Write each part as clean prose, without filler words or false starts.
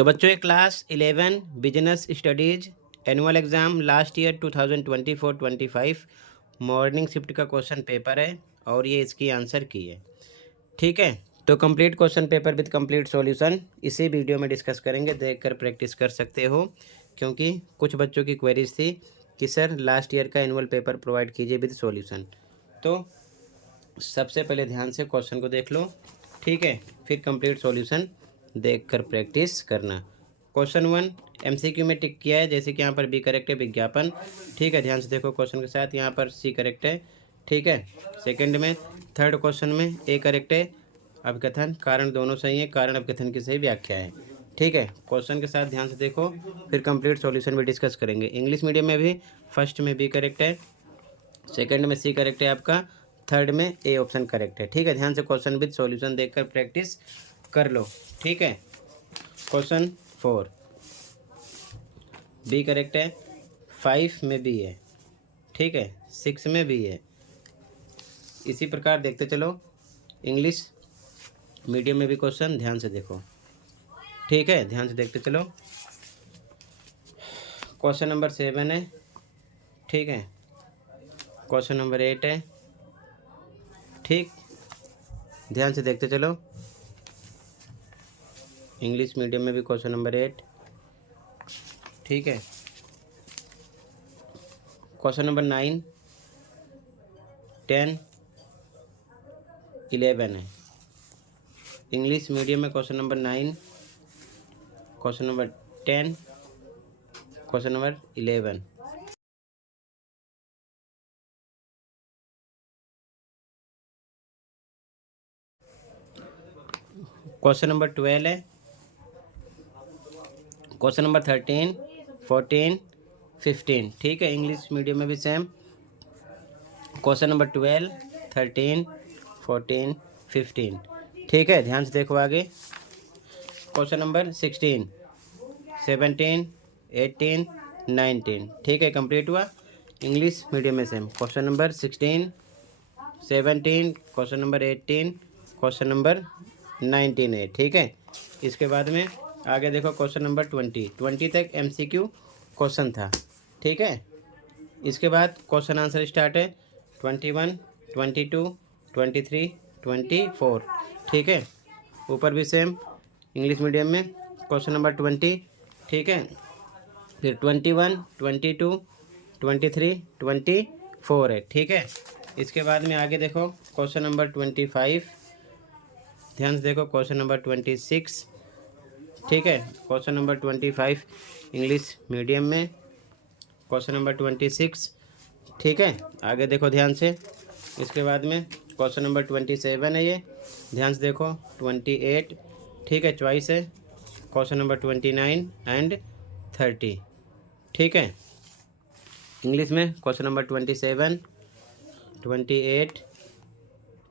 तो बच्चों ये class 11 business studies annual exam last year 2024-25 morning shift का क्वेश्चन पेपर है और ये इसकी आंसर की है। ठीक है, तो complete question paper with complete solution इसी वीडियो में डिस्कस करेंगे, देखकर प्रैक्टिस कर सकते हो। क्योंकि कुछ बच्चों की क्वेरीज थी कि सर लास्ट ईयर का एनुअल पेपर प्रोवाइड कीजिए विद सॉल्यूशन। तो सबसे पहले ध्यान से क्वेश्चन को देख लो, ठीक है, फिर कंप्लीट सॉल्यूशन देखकर प्रैक्टिस करना। क्वेश्चन 1 एमसीक्यू में टिक किया है, जैसे कि यहाँ पर बी करेक्ट है विज्ञापन। ठीक है, ध्यान से देखो क्वेश्चन के साथ, यहाँ पर सी करेक्ट है। ठीक है, सेकंड में थर्ड क्वेश्चन में ए करेक्ट है, अभिकथन कारण दोनों सही है, कारण अभिकथन की सही व्याख्या है। ठीक है, क्वेश्चन के साथ ध्यान से देखो, फिर कंप्लीट सॉल्यूशन भी डिस्कस करेंगे। इंग्लिश मीडियम में भी फर्स्ट में बी करेक्ट है, सेकंड में सी करेक्ट है आपका, थर्ड में ए ऑप्शन करेक्ट है। ठीक है, ध्यान से क्वेश्चन विद सॉल्यूशन देखकर प्रैक्टिस कर लो। ठीक है, क्वेश्चन 4 बी करेक्ट है, 5 में बी है, ठीक है, 6 में बी है। इसी प्रकार देखते चलो इंग्लिश मीडियम में भी क्वेश्चन, ध्यान से देखो। ठीक है, ध्यान से देखते चलो। क्वेश्चन नंबर 7 है, ठीक है, क्वेश्चन नंबर 8 है, ठीक, ध्यान से देखते चलो। इंग्लिश मीडियम में भी क्वेश्चन नंबर 8, ठीक है, क्वेश्चन नंबर 9, 10, 11 है। इंग्लिश मीडियम में question number 9, question number 10, question number 11। Question number 12 है, क्वेश्चन नंबर 13, 14, 15। ठीक है, इंग्लिश मीडियम में भी सेम, क्वेश्चन नंबर 12, 13, 14, 15। ठीक है, ध्यान से देखो आगे। Question number 16, 17, 18, 19। ठीक है, कंप्लीट हुआ। इंग्लिश मीडियम में same, question number 16, 17, question number 18, question number 19 है। ठीक है, इसके बाद में आगे देखो क्वेश्चन नंबर 20 तक एमसीक्यू क्वेश्चन था। ठीक है, इसके बाद क्वेश्चन आंसर स्टार्ट है 21, 22, 23, 24। ठीक है, ऊपर भी सेम इंग्लिश मीडियम में क्वेश्चन नंबर 20, ठीक है, फिर 21, 22, 23, 24 है। ठीक है, इसके बाद में आगे देखो क्वेश्चन नंबर 25, ध्यान से देखो क्वेश्चन नंबर 26। ठीक है, क्वेश्चन नंबर 25 इंग्लिश मीडियम में, क्वेश्चन नंबर 26। ठीक है, आगे देखो ध्यान से। इसके बाद में क्वेश्चन नंबर 27 है ये, ध्यान से देखो 28। ठीक है, चॉइस है क्वेश्चन नंबर 29 एंड 30। ठीक है, इंग्लिश में क्वेश्चन नंबर 27, 28,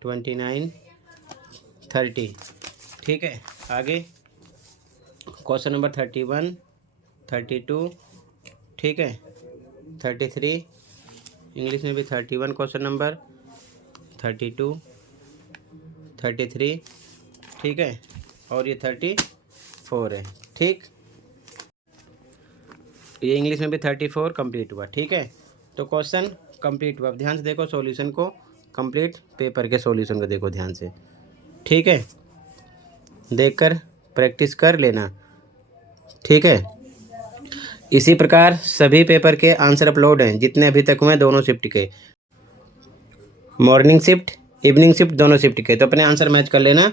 29, 30। ठीक है, आगे क्वेश्चन नंबर 31, 32, ठीक है, 33। इंग्लिश में भी 31 क्वेश्चन नंबर, 32, 33। ठीक है, और ये 34 है। ठीक, ये इंग्लिश में भी 34 कंप्लीट हुआ। ठीक है, तो क्वेश्चन कंप्लीट हुआ। ध्यान से देखो सॉल्यूशन को, कंप्लीट पेपर के सॉल्यूशन को देखो ध्यान से। ठीक है, देखकर प्रैक्टिस कर लेना। ठीक है, इसी प्रकार सभी पेपर के आंसर अपलोड हैं जितने अभी तक हुए, दोनों शिफ्ट के, मॉर्निंग शिफ्ट इवनिंग शिफ्ट दोनों शिफ्ट के। तो अपने आंसर मैच कर लेना।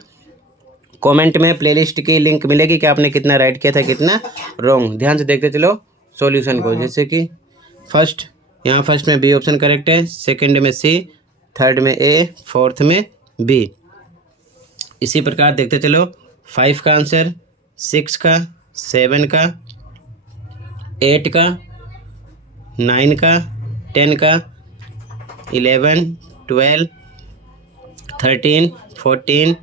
कमेंट में प्लेलिस्ट की लिंक मिलेगी कि आपने कितना राइट किया था, कितना रॉन्ग। ध्यान से देखते चलो सॉल्यूशन को, जैसे कि फर्स्ट, यहाँ फर्स्ट में बी ऑप्शन करेक्ट है, सेकंड में सी, थर्ड में ए, फोर्थ में बी। इसी प्रकार देखते चलो 5 का आंसर, 6 का, 7 का, 8 का, 9 का, 10 का, 11, 12, 13, 14,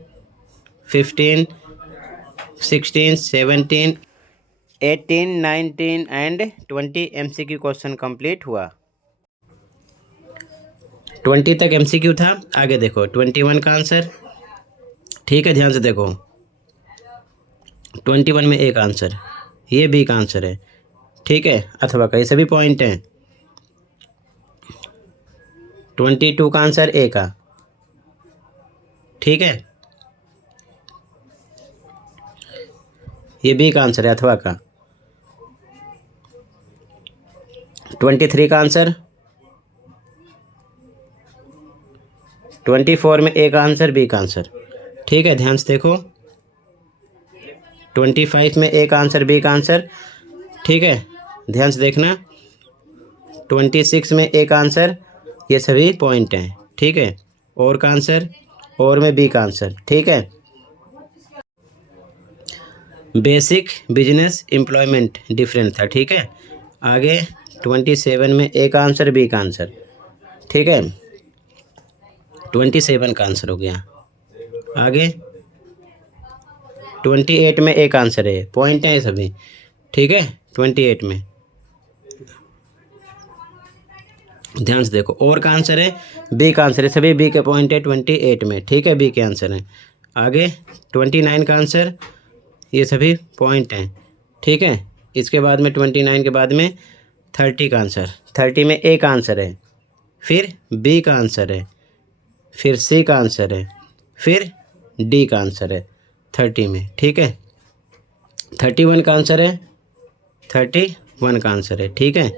15, 16, 17, 18, 19 एंड 20 एमसीक्यू क्वेश्चन कंप्लीट हुआ। 20 तक एमसीक्यू था। आगे देखो 21 का आंसर। ठीक है, ध्यान से देखो 21 में एक आंसर, ये बी का आंसर है, ठीक है, अथवा का, ये सभी पॉइंट हैं। 22 का आंसर ए का, ठीक है, ये बी का आंसर है अथवा का। 23 का आंसर, 24 में एक आंसर, बी का आंसर, ठीक है, ध्यान से देखो। 25 में एक आंसर, बी का आंसर, ठीक है, ध्यान से देखना। 26 में एक आंसर, ये सभी पॉइंट हैं, ठीक है, और का आंसर, और में बी का आंसर, ठीक है। बेसिक बिजनेस एम्प्लॉयमेंट डिफरेंस था, ठीक है। आगे 27 में एक आंसर, बी का आंसर, ठीक है, 27 का आंसर हो गया। आगे 28 में एक आंसर है, पॉइंट है ये सभी, ठीक है, 28 में ध्यान से देखो, और का आंसर है, बी का आंसर है, सभी बी के पॉइंट है 28 में, ठीक है, बी के आंसर है। आगे 29 का आंसर, ये सभी पॉइंट हैं, ठीक है। इसके बाद में 29 के बाद में 30 का आंसर, 30 में ए का आंसर है, फिर बी का आंसर है, फिर सी का आंसर है, फिर डी का आंसर है 30 में, ठीक है। 31 का आंसर है, 31 का आंसर है, ठीक है।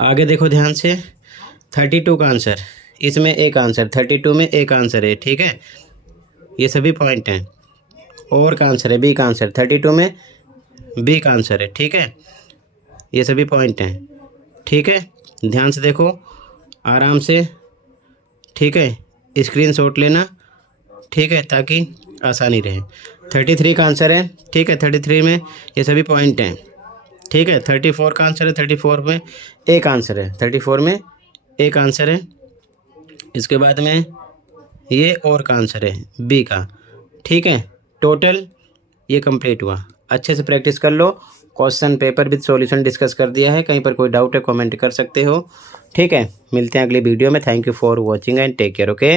आगे देखो ध्यान से, 32 का आंसर, इसमें एक आंसर, 32 में एक आंसर है, ठीक है, ये सभी पॉइंट हैं। और का आंसर है, बी का आंसर, 32 में बी का आंसर है, ठीक है, ये सभी पॉइंट हैं, ठीक है, ध्यान से देखो आराम से, ठीक है, स्क्रीनशॉट लेना, ठीक है, ताकि आसानी रहे। 33 का आंसर है, ठीक है, 33 में ये सभी पॉइंट हैं, ठीक है। 34 का आंसर है, 34 में एक आंसर है, 34 में एक आंसर है। इसके बाद में ये और का आंसर है, बी का, ठीक है। टोटल ये कंप्लीट हुआ। अच्छे से प्रैक्टिस कर लो। Question paper with solution discuss कर दिया है, कहीं पर कोई डाउट है कमेंट कर सकते हो, ठीक है। मिलते हैं अगली वीडियो में। Thank you for watching and take care, okay.